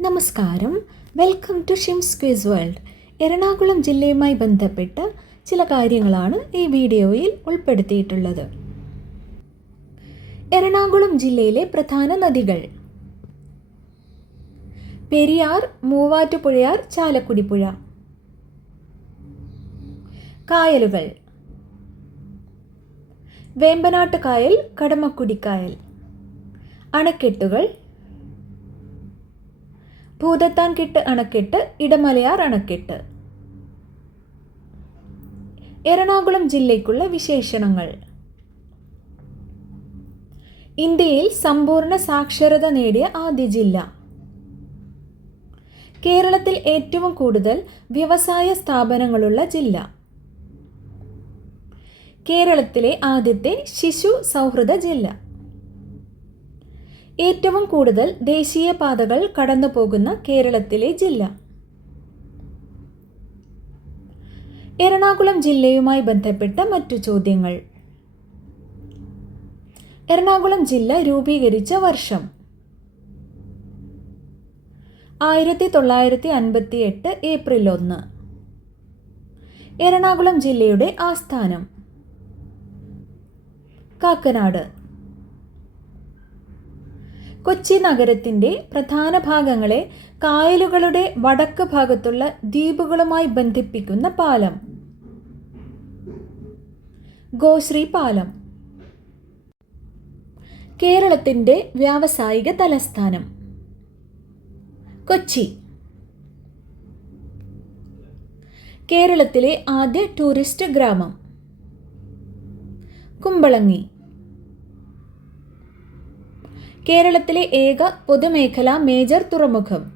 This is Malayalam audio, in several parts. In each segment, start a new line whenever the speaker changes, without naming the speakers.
നമസ്കാരം. Welcome to Shims quiz world Ernakulam ജില്ലയുമായി ബന്ധപ്പെട്ട ചില കാര്യങ്ങളാണ് ഈ വീഡിയോയിൽ ഉൾപ്പെടുത്തിയിട്ടുള്ളത്. എറണാകുളം ജില്ലയിലെ പ്രധാന നദികൾ. പെരിയാർ മൂവാറ്റുപുഴയാർ ചാലക്കുടിപ്പുഴ. കായലുകൾ. വേമ്പനാട്ട് കായൽ കടമക്കുടി കായൽ അണക്കെട്ടുകൾ ഭൂതത്താൻകെട്ട് അണക്കെട്ട് ഇടമലയാർ അണക്കെട്ട്. എറണാകുളം ജില്ലയ്ക്കുള്ള വിശേഷണങ്ങൾ. ഇന്ത്യയിൽ സമ്പൂർണ സാക്ഷരത നേടിയ ആദ്യ ജില്ല. കേരളത്തിൽ ഏറ്റവും കൂടുതൽ വ്യവസായ സ്ഥാപനങ്ങളുള്ള ജില്ല. കേരളത്തിലെ ആദ്യത്തെ ശിശു സൗഹൃദ ജില്ല. ഏറ്റവും കൂടുതൽ ദേശീയപാതകൾ കടന്നു പോകുന്ന കേരളത്തിലെ ജില്ല. എറണാകുളം ജില്ലയുമായി ബന്ധപ്പെട്ട മറ്റു ചോദ്യങ്ങൾ. എറണാകുളം ജില്ല രൂപീകരിച്ച വർഷം. ആയിരത്തി തൊള്ളായിരത്തി അൻപത്തി എട്ട് ഏപ്രിൽ ഒന്ന്. എറണാകുളം ജില്ലയുടെ ആസ്ഥാനം. കാക്കനാട്. കൊച്ചി നഗരത്തിന്റെ പ്രധാന ഭാഗങ്ങളെ കായലുകളുടെ വടക്ക് ഭാഗത്തുള്ള ദ്വീപുകളുമായി ബന്ധിപ്പിക്കുന്ന പാലം. ഗോശ്രീ പാലം. കേരളത്തിന്റെ വ്യാവസായിക തലസ്ഥാനം. കൊച്ചി. കേരളത്തിലെ ആദ്യ ടൂറിസ്റ്റ് ഗ്രാമം. കുമ്പളങ്ങി. കേരളത്തിലെ ഏക പൊതുമേഖലാ മേജർ തുറമുഖം.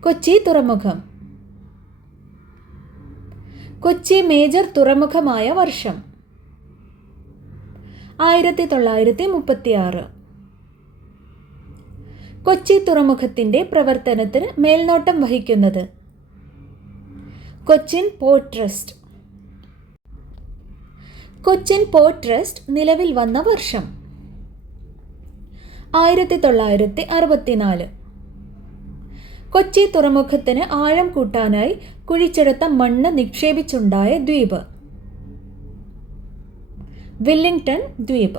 കൊച്ചി തുറമുഖം. കൊച്ചി മേജർ തുറമുഖമായ വർഷം. ആയിരത്തി തൊള്ളായിരത്തി മുപ്പത്തിയാറ് കൊച്ചി തുറമുഖത്തിന്റെ പ്രവർത്തനത്തിന് മേൽനോട്ടം വഹിക്കുന്നത് Cochin port trust. Cochin port trust നിലവിൽ വന്ന വർഷം. ആയിരത്തി തൊള്ളായിരത്തി അറുപത്തിനാല് കൊച്ചി തുറമുഖത്തിന് ആഴം കൂട്ടാനായി കുഴിച്ചെടുത്ത മണ്ണ് നിക്ഷേപിച്ചുണ്ടായ ദ്വീപ്. വില്ലിംഗ്ടൺ ദ്വീപ്.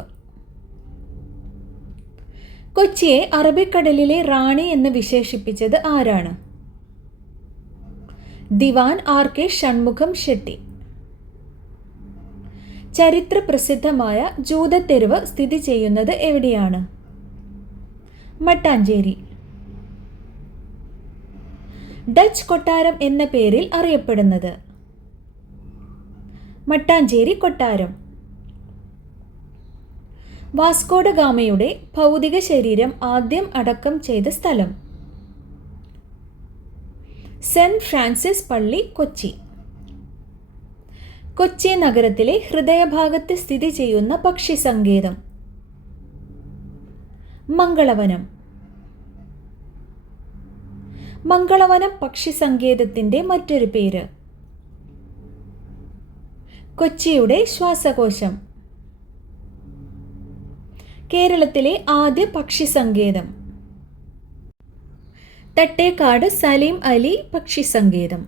കൊച്ചിയെ അറബിക്കടലിലെ റാണി എന്ന് വിശേഷിപ്പിച്ചത് ആരാണ്? ദിവാൻ ആർ കെ ഷൺമുഖം ഷെട്ടി. ചരിത്ര പ്രസിദ്ധമായ ജൂതത്തെരുവ് സ്ഥിതി ചെയ്യുന്നത് എവിടെയാണ്? മട്ടാഞ്ചേരി. ഡച്ച് കൊട്ടാരം എന്ന പേരിൽ അറിയപ്പെടുന്നത്. മട്ടാഞ്ചേരി കൊട്ടാരം. വാസ്കോഡ ഗാമയുടെ ഭൗതിക ശരീരം ആദ്യം അടക്കം ചെയ്ത സ്ഥലം. സെന്റ് ഫ്രാൻസിസ് പള്ളി കൊച്ചി. കൊച്ചി നഗരത്തിലെ ഹൃദയഭാഗത്ത് സ്ഥിതി ചെയ്യുന്ന പക്ഷി സങ്കേതം മംഗളവനം. മംഗളവനം പക്ഷി സങ്കേതത്തിന്റെ മറ്റൊരു പേര്. കൊച്ചിയുടെ ശ്വാസകോശം. കേരളത്തിലെ ആദ്യ പക്ഷി സങ്കേതം തട്ടേക്കാട് സലീം അലി പക്ഷി സങ്കേതം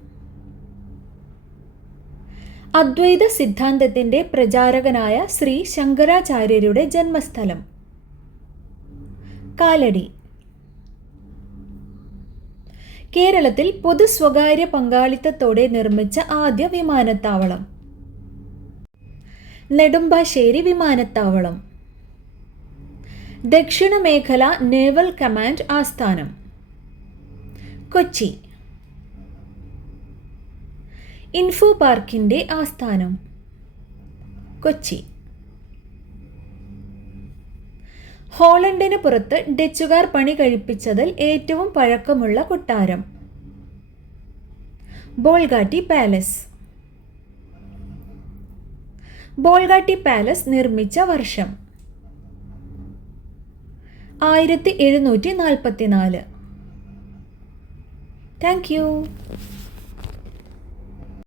അദ്വൈത സിദ്ധാന്തത്തിന്റെ പ്രചാരകനായ ശ്രീ ശങ്കരാചാര്യരുടെ ജന്മസ്ഥലം. കാലടി. കേരളത്തിൽ പൊതു സ്വകാര്യ പങ്കാളിത്തത്തോടെ നിർമ്മിച്ച ആദ്യ വിമാനത്താവളം. നെടുമ്പാശ്ശേരി വിമാനത്താവളം. ദക്ഷിണ മേഖല നേവൽ കമാൻഡ് ആസ്ഥാനം. കൊച്ചി. ഇൻഫോ പാർക്കിന്റെ ആസ്ഥാനം. കൊച്ചി. ഹോളണ്ടിന് പുറത്ത് ഡച്ചുകാർ പണി കഴിപ്പിച്ചതിൽ ഏറ്റവും പഴക്കമുള്ള കൊട്ടാരം. ബോൾഗാട്ടി പാലസ്. ബോൾഗാട്ടി പാലസ് നിർമ്മിച്ച വർഷം. ആയിരത്തി എഴുന്നൂറ്റി നാൽപ്പത്തിനാല്. Thank you.